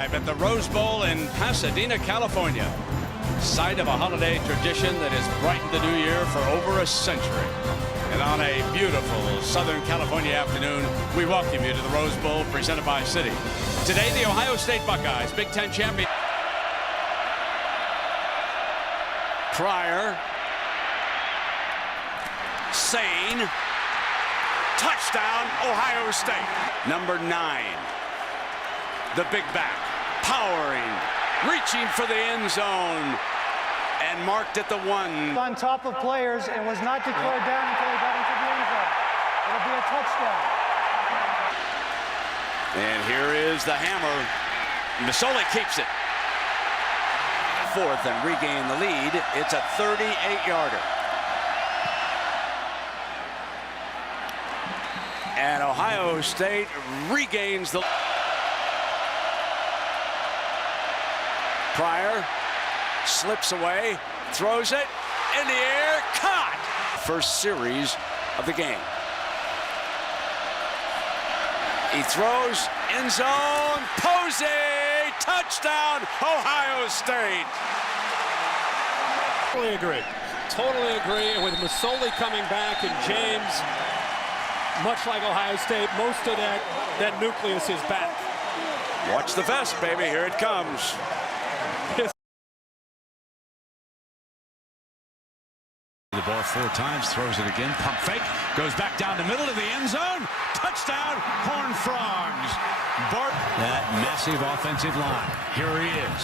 At the Rose Bowl in Pasadena, California, site of a holiday tradition that has brightened the new year for over a century. And on a beautiful Southern California afternoon, we welcome you to the Rose Bowl presented by Citi. Today, the Ohio State Buckeyes, Big Ten champion. Pryor, Sane, touchdown, Ohio State. Number 9, the big back, powering, reaching for the end zone, and marked at the 1. On top of players and was not declared down until he got into the end zone. It'll be a touchdown. And here is the hammer. Masoli keeps it. 4th and regain the lead. It's a 38-yarder. And Ohio State regains the... Pryor slips away, throws it in the air, caught. First series of the game. He throws, end zone, Posey, touchdown, Ohio State. Totally agree. Totally agree. And with Masoli coming back and James, much like Ohio State, most of that nucleus is back. Watch the vest, baby. Here it comes. The ball 4 times, throws it again, pump fake, goes back down the middle of the end zone, touchdown, Horned Frogs. Bart, that massive offensive line, here he is.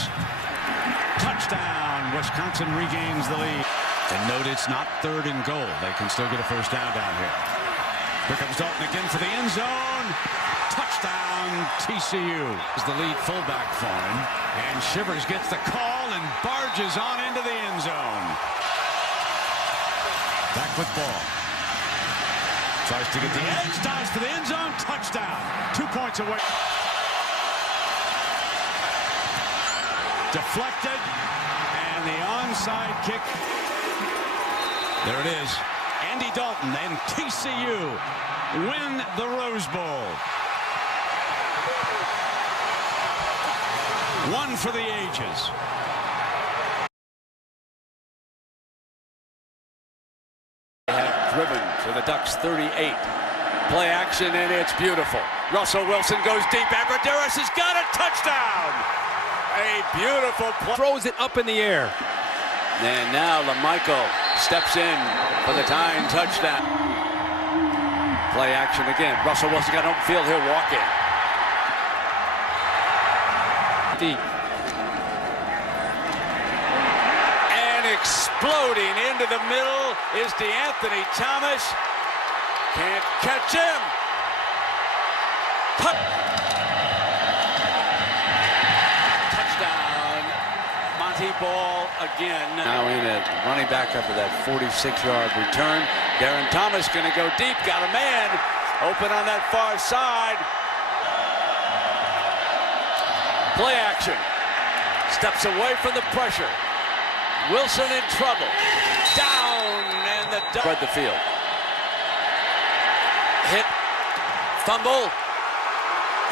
Touchdown, Wisconsin regains the lead. And note it's not 3rd and goal, they can still get a first down here. Here comes Dalton again for the end zone. Touchdown, TCU. Is the lead fullback for him. And Shivers gets the call and barges on into the end zone. Back with ball. Tries to get the edge, dives for the end zone, touchdown. 2 points away. Deflected, and the onside kick. There it is. Andy Dalton and TCU win the Rose Bowl. 1 for the ages. Driven to the Ducks 38. Play action, and it's beautiful. Russell Wilson goes deep. Abbrederis has got a touchdown. A beautiful play. Throws it up in the air. And now LaMichael steps in for the tying touchdown. Play action again. Russell Wilson got home field. He'll walk in. Deep. Exploding into the middle is DeAnthony Thomas. Can't catch him. Touchdown. Monty Ball again. Now in it, running back up for that 46-yard return. Darren Thomas going to go deep. Got a man open on that far side. Play action. Steps away from the pressure. Wilson in trouble. Down, and the spread the field. Hit, fumble,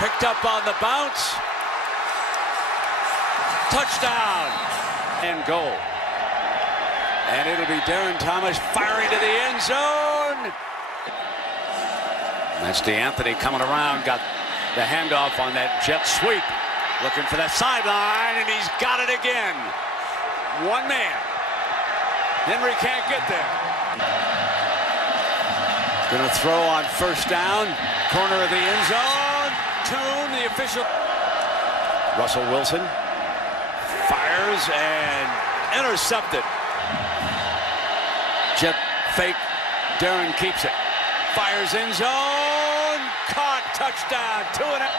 picked up on the bounce. Touchdown, and goal. And it'll be Darren Thomas firing to the end zone. That's DeAnthony coming around, got the handoff on that jet sweep. Looking for that sideline, and he's got it again. One man. Henry can't get there. Going to throw on first down. Corner of the end zone. Tune, the official. Russell Wilson fires and intercepted. Jet fake. Darren keeps it. Fires end zone. Caught. Touchdown. 2 and 8.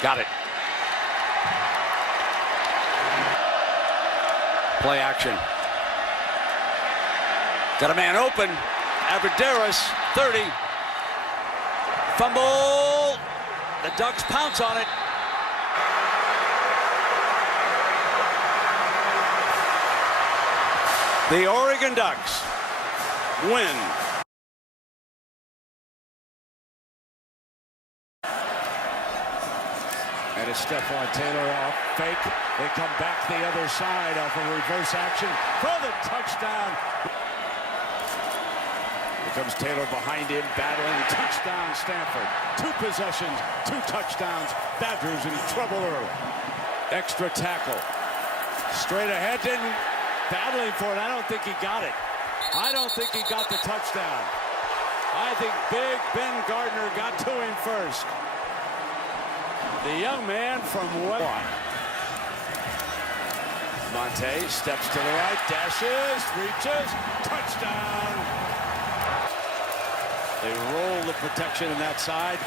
Got it. Play action. Got a man open. Abbrederis, 30. Fumble. The Ducks pounce on it. The Oregon Ducks win And it's Stephon Taylor off fake. They come back the other side off a reverse action for the touchdown. Here comes Taylor behind him, battling. Touchdown, Stanford. 2 possessions, 2 touchdowns. Badgers in trouble early. Extra tackle. Straight ahead, didn't battling for it. I don't think he got it. I don't think he got the touchdown. I think Big Ben Gardner got to him first. The young man from West. Monte steps to the right, dashes, reaches, touchdown. They roll the protection in that side.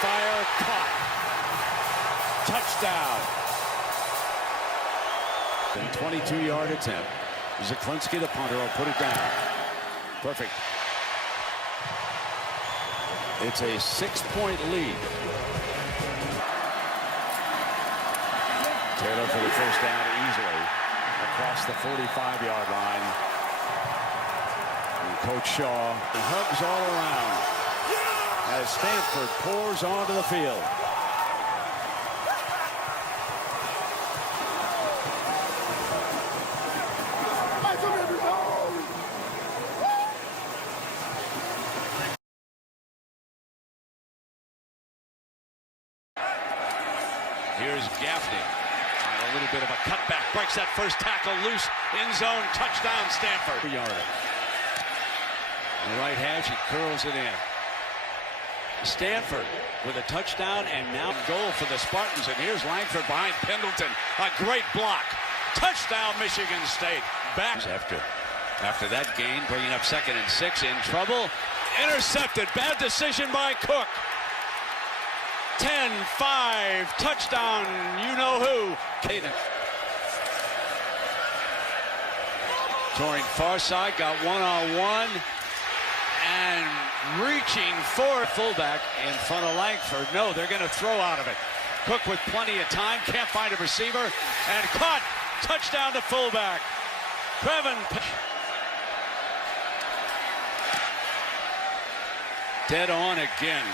Fire, caught. Touchdown. The 22-yard attempt. Zaklinski, the punter, will put it down. Perfect. It's a 6-point lead. Taylor for the first down easily across the 45-yard line. And Coach Shaw hugs all around as Stanford pours onto the field. Here's Gaffney. A little bit of a cutback, breaks that first tackle loose, end zone, touchdown, Stanford. Yarder. The right hash, he curls it in. Stanford with a touchdown and now goal for the Spartans. And here's Langford behind Pendleton. A great block. Touchdown, Michigan State. Back after that gain, bringing up 2nd and 6, in trouble. Intercepted. Bad decision by Cook. 10-5, touchdown, you know who. Caden. Touring far side, got one-on-one, and reaching for fullback in front of Langford. No, they're going to throw out of it. Cook with plenty of time, can't find a receiver, and caught. Touchdown to fullback. Trevin. Dead on again.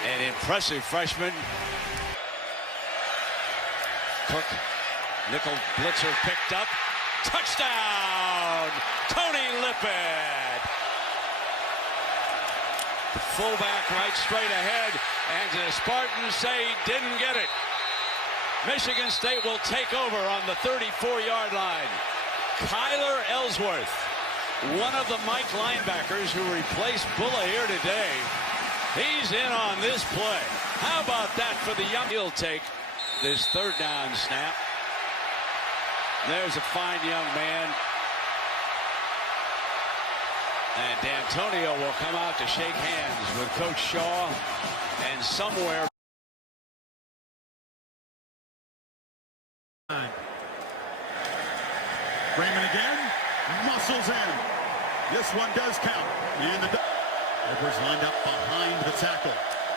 An impressive freshman. Cook, nickel blitzer picked up. Touchdown, Tony Lippett. The fullback right straight ahead, and the Spartans say he didn't get it. Michigan State will take over on the 34-yard line. Kyler Ellsworth, one of the Mike linebackers who replaced Bulla here today. He's in on this play. How about that for the young? He'll take this 3rd down snap. There's a fine young man. And D'Antonio will come out to shake hands with Coach Shaw. And somewhere. Freeman again. Muscles in. This one does count. In the Edwards lined up behind the tackle.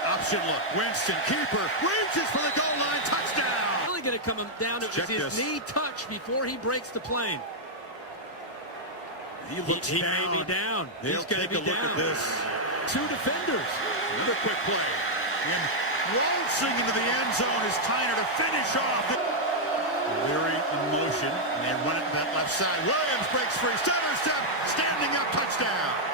Option look. Winston, keeper, reaches for the goal line. Touchdown. Really going to come down. It was his knee touch before he breaks the plane. He looks he down. may be down. He's going to take a look at this. 2 defenders. Another quick play. And waltzing into the end zone is Tyner to finish off. Leary in motion. And they run it to that left side. Williams breaks free. Stutter step. Standing up. Touchdown.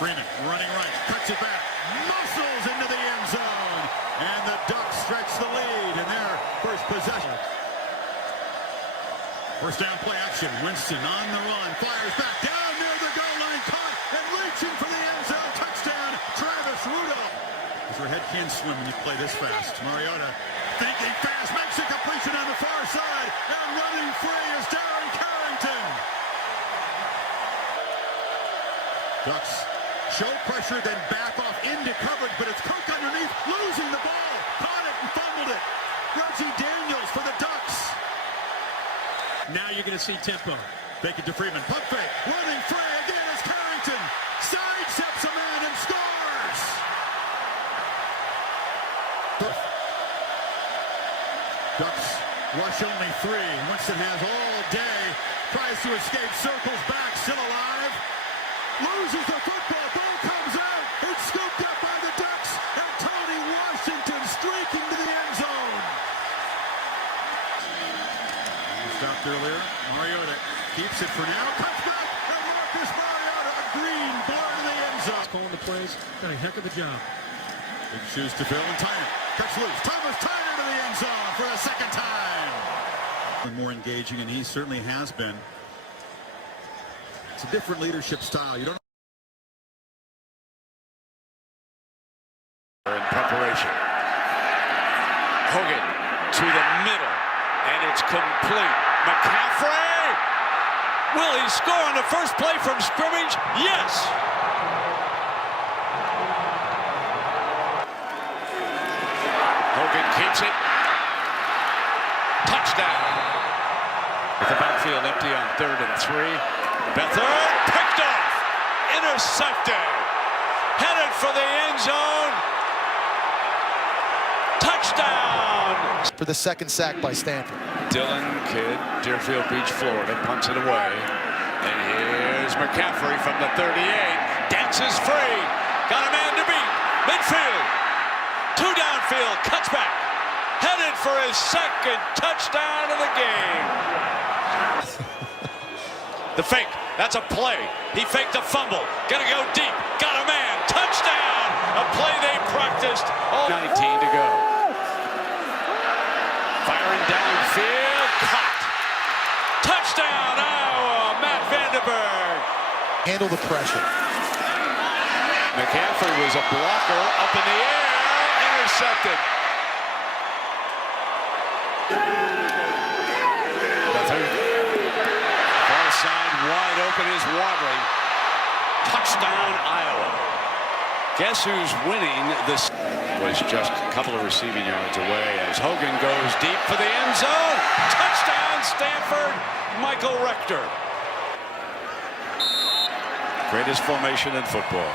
Freeman running right, cuts it back, muscles into the end zone, and the Ducks stretch the lead in their first possession. First down play action, Winston on the run, fires back down near the goal line, caught and reaching for the end zone. Touchdown, Travis Rudolph. Your head can swim when you play this fast. Mariota thinking fast, makes a completion on the far side, and running free is Darren Carrington. Ducks show pressure, then back off into coverage, but it's Cook underneath, losing the ball. Caught it and fumbled it. Reggie Daniels for the Ducks. Now you're going to see tempo. Fake it to Freeman. Pump fake. Running free again is Carrington. Sidesteps a man and scores. Ducks rush only 3. Winston has all day. Tries to escape, circles back, still alive. Loses the football. Ball comes out. It's scooped up by the Ducks. And Tony Keeps it for now. Cuts back. And Marcus Mariota, a green bar to the end zone. Calling the plays. Done a heck of a job. Big shoes to fill, and Tyner cuts loose. Thomas Tyner to the end zone for a second time. More engaging, and he certainly has been. It's a different leadership style. You don't. In preparation. Hogan to the middle, and it's complete. McCaffrey! Will he score on the first play from scrimmage? Yes! Hogan keeps it. Touchdown. With the backfield empty on 3rd and 3. Beathard picked off. Intercepted. Headed for the end zone. Touchdown. For the second sack by Stanford. Dylan Kidd, Deerfield Beach, Florida, punts it away. And here's McCaffrey from the 38. Dances free. Got a man to beat. Midfield. 2 downfield. Cuts back. Headed for his second touchdown of the game. The fake. That's a play. He faked a fumble. Gonna go deep. Got a man. Touchdown. A play they practiced. 19 to go. Firing downfield. Caught. Touchdown, Iowa. Matt Vandenberg. Handle the pressure. McCaffrey was a blocker up in the air. Intercepted. Far side wide open is Wadley. Touchdown, Iowa. Guess who's winning this? Was just a couple of receiving yards away as Hogan goes deep for the end zone. Touchdown, Stanford. Michael Rector. Greatest formation in football.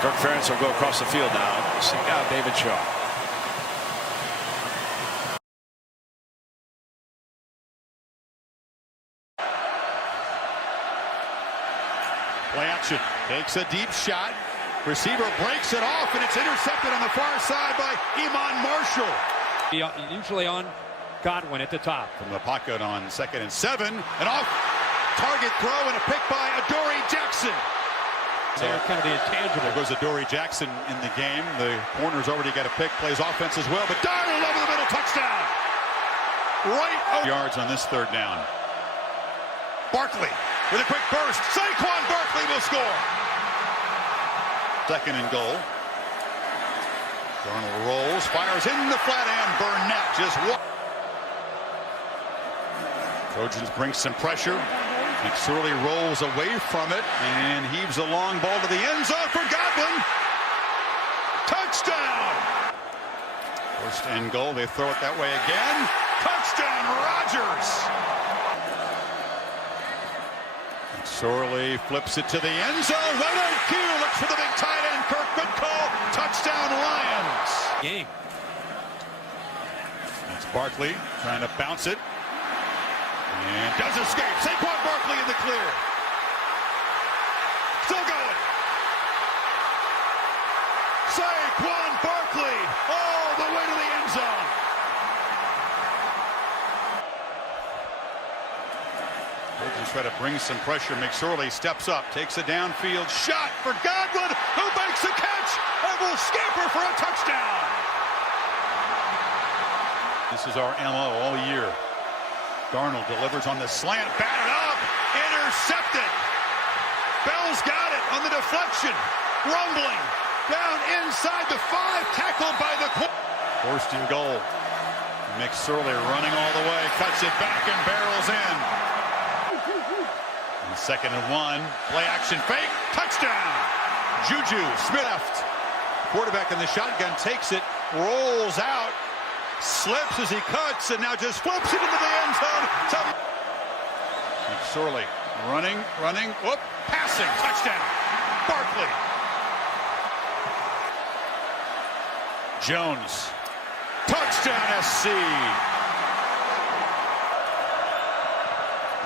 Kirk Ferentz will go across the field now. Seek out David Shaw. Play action. Takes a deep shot. Receiver breaks it off, and it's intercepted on the far side by Iman Marshall. Usually on Godwin at the top. From the pocket on 2nd and 7. An off-target throw and a pick by Adoree Jackson. They're kind of the intangible. There goes Adoree Jackson in the game. The corner's already got a pick. Plays offense as well. But Darnold over the middle. Touchdown. Right over yards on this 3rd down. Barkley with a quick burst. Saquon Barkley will score. 2nd and goal. Darnold rolls, fires in the flat end. Burnett just Trojans bring some pressure. McSorley rolls away from it and heaves a long ball to the end zone for Godwin. Touchdown! 1st and goal. They throw it that way again. Touchdown, Rodgers! McSorley flips it to the end zone. Right on cue. Looks for the big tight end. Kirk, good call. Touchdown, Lions. Game. That's Barkley trying to bounce it. And does escape. Saquon Barkley in the clear. Still going. Saquon Barkley all the way to the end zone. They just try to bring some pressure. McSorley steps up, takes a downfield shot for Godwin, who makes a catch and will scamper for a touchdown. This is our MO all year. Darnold delivers on the slant, batted up, intercepted. Bell's got it on the deflection, rumbling down inside the 5, tackled by the 1st and goal. McSorley running all the way, cuts it back and barrels in. And 2nd and 1, play action fake, touchdown. Juju Smith left. Quarterback in the shotgun takes it, rolls out. Slips as he cuts and now just flips it into the end zone. McSorley running, whoop, passing, touchdown. Barkley. Jones, touchdown SC.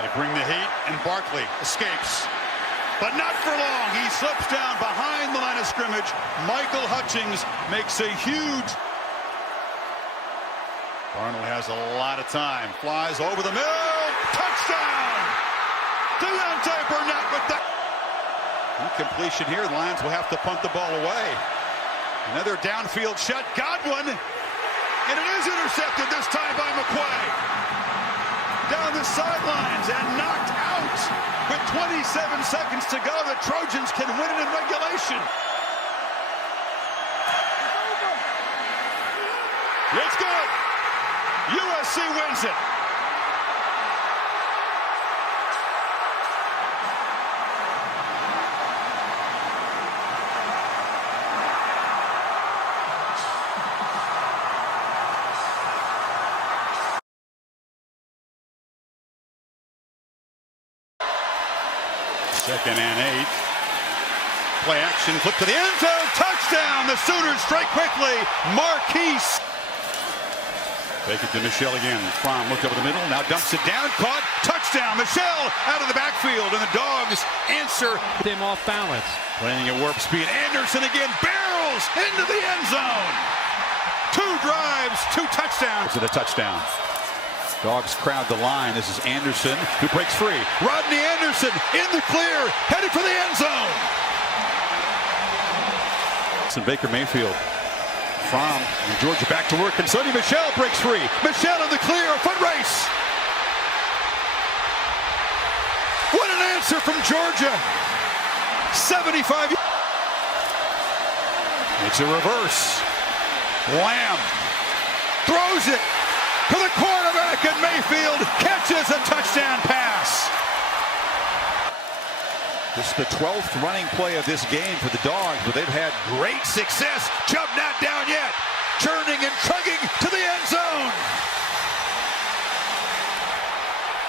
They bring the heat and Barkley escapes. But not for long. He slips down behind the line of scrimmage. Michael Hutchings makes a huge. Darnold has a lot of time. Flies over the middle. touchdown! Deontay Burnett with the completion here. The Lions will have to punt the ball away. Another downfield shot. Godwin, and it is intercepted this time by McQuay. Down the sidelines and knocked out with 27 seconds to go. The Trojans can win it in regulation. It's good. USC wins it. Second and 8. Play action, flip to the end zone, touchdown! The Sooners strike quickly. Marquise. Take it to Michel again. Fromm looked over the middle, now dumps it down, caught, touchdown! Michel out of the backfield, and the Dogs answer. Him off balance. Playing at warp speed. Anderson again barrels into the end zone. 2 drives, 2 touchdowns. And a touchdown. Dogs crowd the line. This is Anderson who breaks free. Rodney Anderson in the clear, headed for the end zone. And Baker Mayfield. Fromm and Georgia back to work, and Sonny Michel breaks free. Michel in the clear, foot race. What an answer from Georgia. 75. It's a reverse. Lamb throws it to the quarterback, and Mayfield catches a touchdown pass. This is the 12th running play of this game for the Dogs, but they've had great success. Chubb not down yet. Churning and chugging to the end zone.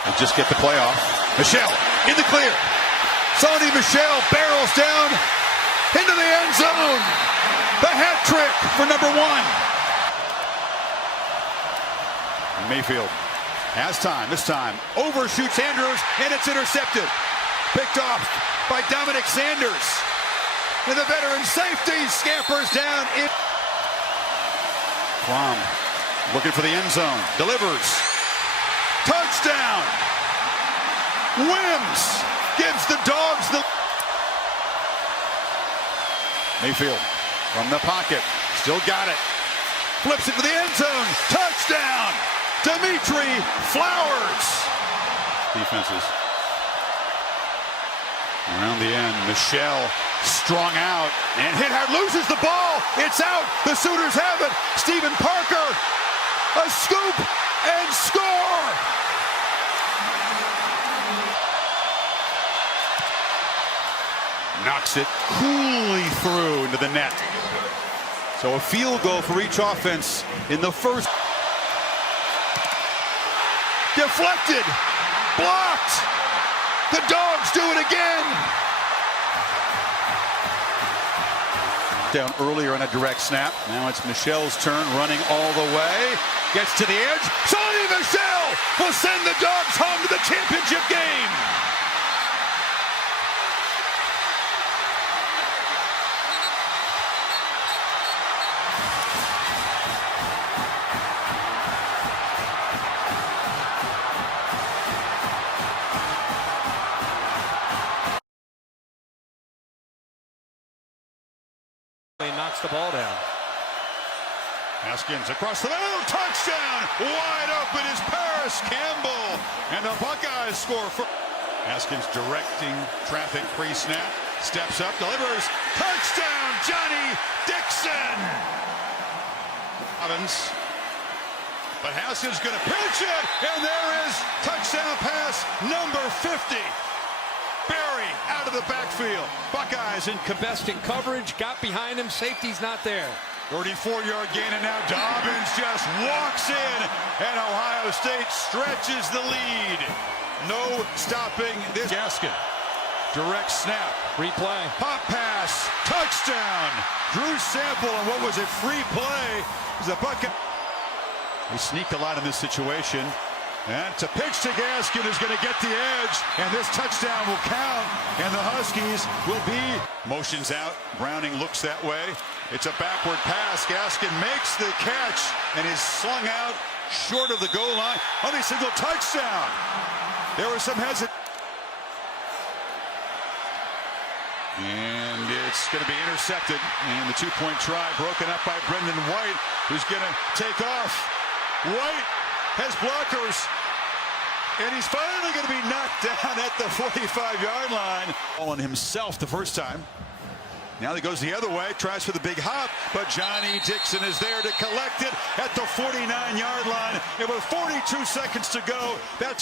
And just get the play off. Michel in the clear. Sonny Michel barrels down into the end zone. The hat trick for number 1. Mayfield has time. This time overshoots Andrews, and it's intercepted. Picked off by Dominic Sanders. And the veteran safety scampers down in. Fromm looking for the end zone. Delivers. Touchdown. Wims gives the Dogs the. Mayfield from the pocket. Still got it. Flips it to the end zone. Touchdown. Dimitri Flowers. Defenses. Around the end, Michel strung out and hit hard, loses the ball. It's out. The Sooners have it. Stephen Parker, a scoop and score. Knocks it coolly through into the net. So a field goal for each offense in the first. Deflected, blocked. The Dogs do it again. Down earlier on a direct snap. Now it's Michel's turn, running all the way. Gets to the edge. Sonny Michel will send the Dogs home to the championship game. He knocks the ball down. Haskins across the middle, touchdown! Wide open is Paris Campbell, and the Buckeyes score for. Haskins directing traffic pre-snap, steps up, delivers, touchdown! Johnny Dixon. Evans, but Haskins going to pitch it, and there is touchdown pass number 50. Barry out of the backfield. Buckeyes in Best in coverage, got behind him, safety's not there. 34-yard gain, and now Dobbins just walks in, and Ohio State stretches the lead. No stopping this. Gaskin, direct snap. Replay. Pop pass, touchdown. Drew Sample on what was a free play. The Buckeyes. They sneak a lot in this situation. And it's a pitch to Gaskin, who's going to get the edge, and this touchdown will count, and the Huskies will be. Motions out, Browning looks that way. It's a backward pass. Gaskin makes the catch and is slung out short of the goal line. Oh, they signal touchdown. There was some hesitation. And it's going to be intercepted. And the two-point try broken up by Brendan White, who's going to take off. White has blockers. And he's finally going to be knocked down at the 45-yard line. On himself the first time. Now he goes the other way, tries for the big hop, but Johnny Dixon is there to collect it at the 49-yard line. And with 42 seconds to go, that's good.